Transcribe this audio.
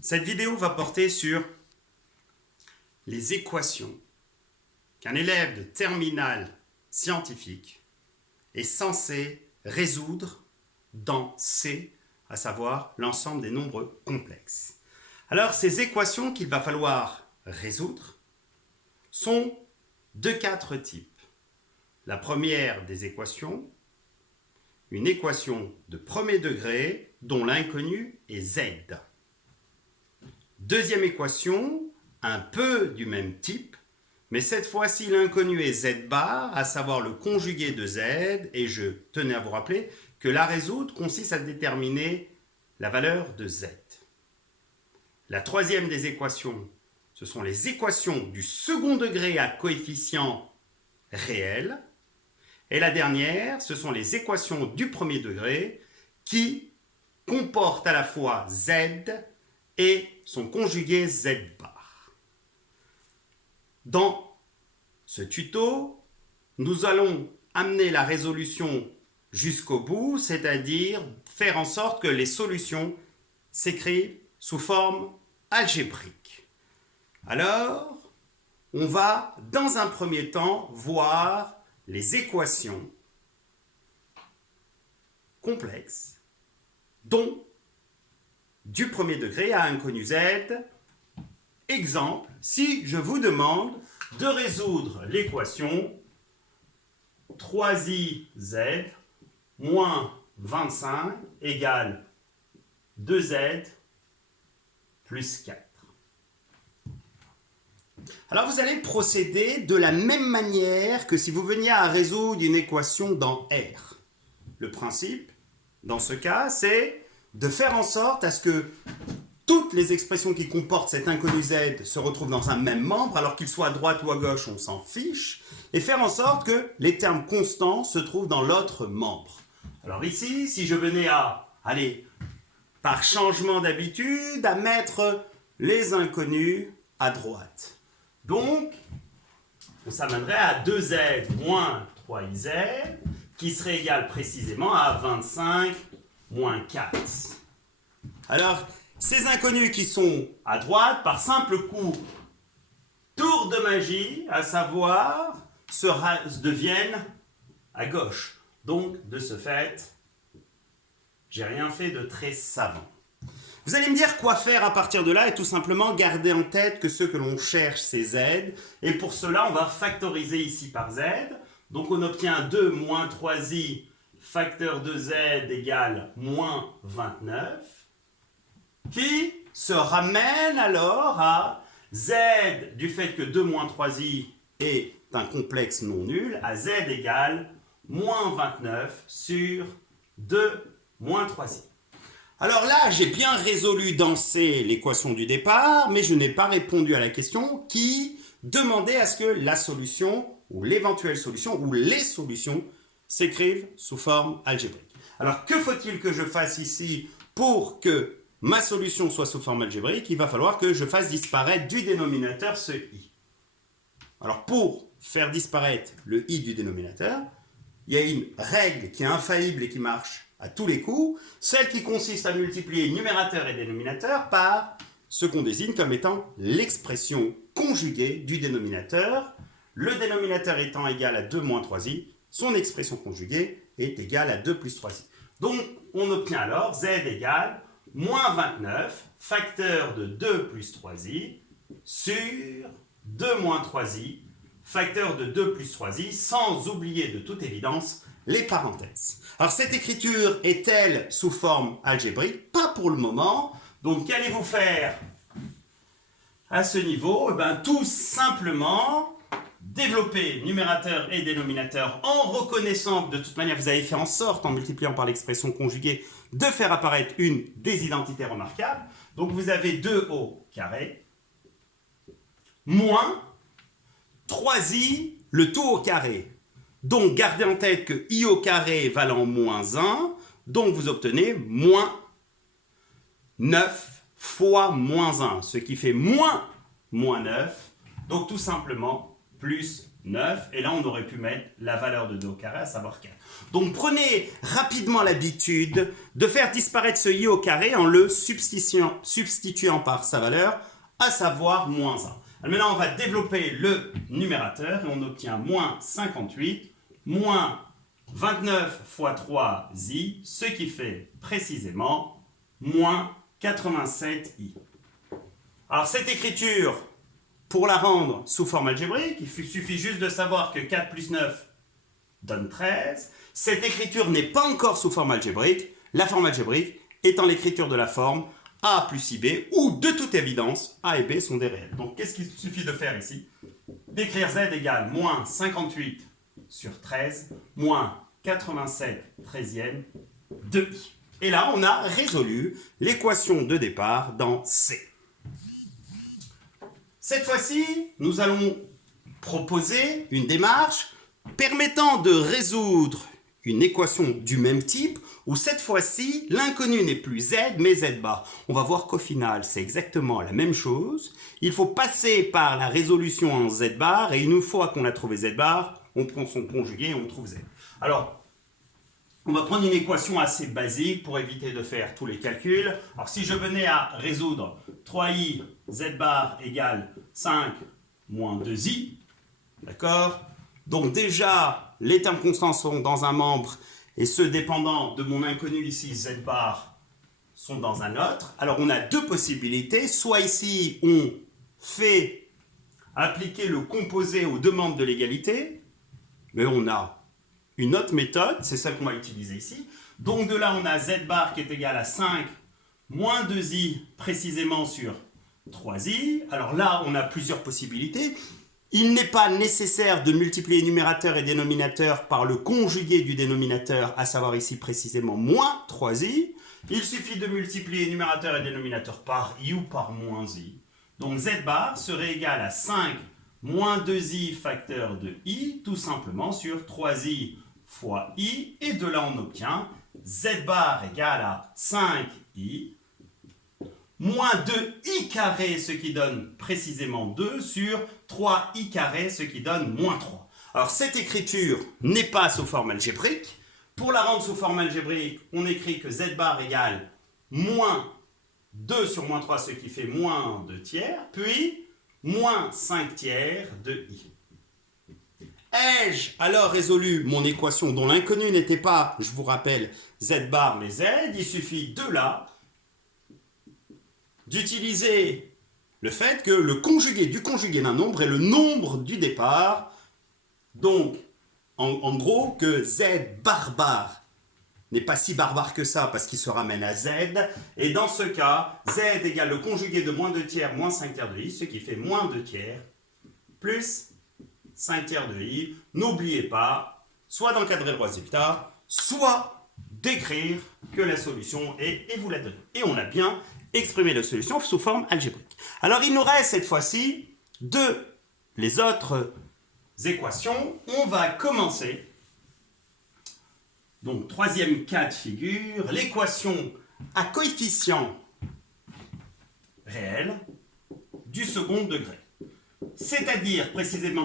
Cette vidéo va porter sur les équations qu'un élève de terminale scientifique est censé résoudre dans C, à savoir l'ensemble des nombres complexes. Alors, ces équations qu'il va falloir résoudre sont de 4 types. La première des équations, une équation de premier degré dont l'inconnu est z. Deuxième équation, un peu du même type, mais cette fois-ci l'inconnu est z bar, à savoir le conjugué de z, et je tenais à vous rappeler que la résoudre consiste à déterminer la valeur de z. La troisième des équations, ce sont les équations du second degré à coefficient réel. Et la dernière, ce sont les équations du premier degré qui comportent à la fois z et son conjugué z bar. Dans ce tuto, nous allons amener la résolution jusqu'au bout, c'est-à-dire faire en sorte que les solutions s'écrivent sous forme algébrique. Alors, on va dans un premier temps voir les équations complexes dont du premier degré à inconnu z. Exemple, si je vous demande de résoudre l'équation 3iz moins 25 égale 2z plus 4. Alors vous allez procéder de la même manière que si vous veniez à résoudre une équation dans R. Le principe, dans ce cas, c'est de faire en sorte à ce que toutes les expressions qui comportent cet inconnu z se retrouvent dans un même membre, alors qu'il soit à droite ou à gauche, on s'en fiche, et faire en sorte que les termes constants se trouvent dans l'autre membre. Alors ici, si je venais à, par changement d'habitude, à mettre les inconnus à droite. Donc, on s'amènerait à 2z moins 3iz, qui serait égal précisément à 25 moins 4. Alors, ces inconnus qui sont à droite, par simple coup, tour de magie, à savoir, deviennent à gauche. Donc, de ce fait, j'ai rien fait de très savant. Vous allez me dire quoi faire à partir de là et tout simplement garder en tête que ce que l'on cherche c'est z, et pour cela on va factoriser ici par z, donc on obtient 2 moins 3i facteur de z égale moins 29, qui se ramène alors à z du fait que 2 moins 3i est un complexe non nul, à z égale moins 29 sur 2 moins 3i. Alors là, j'ai bien résolu dans C l'équation du départ, mais je n'ai pas répondu à la question qui demandait à ce que la solution, ou l'éventuelle solution, ou les solutions s'écrivent sous forme algébrique. Alors que faut-il que je fasse ici pour que ma solution soit sous forme algébrique? Il va falloir que je fasse disparaître du dénominateur ce i. Alors pour faire disparaître le i du dénominateur, il y a une règle qui est infaillible et qui marche à tous les coups, celle qui consiste à multiplier numérateur et dénominateur par ce qu'on désigne comme étant l'expression conjuguée du dénominateur. Le dénominateur étant égal à 2 moins 3i, son expression conjuguée est égale à 2 plus 3i. Donc, on obtient alors z égale moins 29, facteur de 2 plus 3i, sur 2 moins 3i, facteur de 2 plus 3i, sans oublier de toute évidence les parenthèses. Alors cette écriture est-elle sous forme algébrique? Pas pour le moment. Donc qu'allez-vous faire à ce niveau? Tout simplement développer numérateur et dénominateur en reconnaissant que de toute manière vous avez fait en sorte, en multipliant par l'expression conjuguée, de faire apparaître une des identités remarquables. Donc vous avez 2 au carré moins 3i le tout au carré. Donc, gardez en tête que i au carré valant moins 1, donc vous obtenez moins 9 fois moins 1, ce qui fait moins 9, donc tout simplement plus 9. Et là, on aurait pu mettre la valeur de 2 au carré, à savoir 4. Donc, prenez rapidement l'habitude de faire disparaître ce i au carré en le substituant par sa valeur, à savoir moins 1. Alors maintenant, on va développer le numérateur et on obtient moins 58, moins 29 fois 3i, ce qui fait précisément moins 87i. Alors, cette écriture, pour la rendre sous forme algébrique, il suffit juste de savoir que 4 plus 9 donne 13. Cette écriture n'est pas encore sous forme algébrique. La forme algébrique étant l'écriture de la forme a plus ib, où de toute évidence, a et b sont des réels. Donc qu'est-ce qu'il suffit de faire ici? D'écrire z égale moins 58 sur 13, moins 87 treizième de i. Et là, on a résolu l'équation de départ dans C. Cette fois-ci, nous allons proposer une démarche permettant de résoudre une équation du même type, où cette fois-ci, l'inconnu n'est plus z, mais z bar. On va voir qu'au final, c'est exactement la même chose. Il faut passer par la résolution en z bar, et une fois qu'on a trouvé z bar, on prend son conjugué et on trouve z. Alors, on va prendre une équation assez basique pour éviter de faire tous les calculs. Alors, si je venais à résoudre 3i z bar égale 5 moins 2i, d'accord? Donc déjà, les termes constants sont dans un membre et ceux dépendants de mon inconnu ici, z bar, sont dans un autre. Alors on a deux possibilités. Soit ici, on fait appliquer le composé aux deux membres de l'égalité, mais on a une autre méthode, c'est celle qu'on va utiliser ici. Donc de là, on a z bar qui est égal à 5 moins 2i précisément sur 3i. Alors là, on a plusieurs possibilités. Il n'est pas nécessaire de multiplier numérateur et dénominateur par le conjugué du dénominateur, à savoir ici précisément moins 3i. Il suffit de multiplier numérateur et dénominateur par i ou par moins i. Donc z bar serait égal à 5 moins 2i facteur de i, tout simplement sur 3i fois i. Et de là, on obtient z bar égale à 5i moins 2i carré, ce qui donne précisément 2, sur 3i carré, ce qui donne moins 3. Alors, cette écriture n'est pas sous forme algébrique. Pour la rendre sous forme algébrique, on écrit que z bar égale moins 2 sur moins 3, ce qui fait moins 2 tiers, puis moins 5 tiers de i. Ai-je alors résolu mon équation dont l'inconnu n'était pas, je vous rappelle, z bar mais z? Il suffit de là d'utiliser le fait que le conjugué du conjugué d'un nombre est le nombre du départ. Donc, en gros, que z barbare n'est pas si barbare que ça parce qu'il se ramène à z. Et dans ce cas, z égale le conjugué de moins 2 tiers moins 5 tiers de i, ce qui fait moins 2 tiers plus 5 tiers de i. N'oubliez pas, soit d'encadrer le résultat, soit d'écrire que la solution est, et vous la donnez. Et on a bien exprimé la solution sous forme algébrique. Alors il nous reste cette fois-ci les autres équations. On va commencer. Donc troisième cas de figure, l'équation à coefficient réel du second degré. C'est-à-dire précisément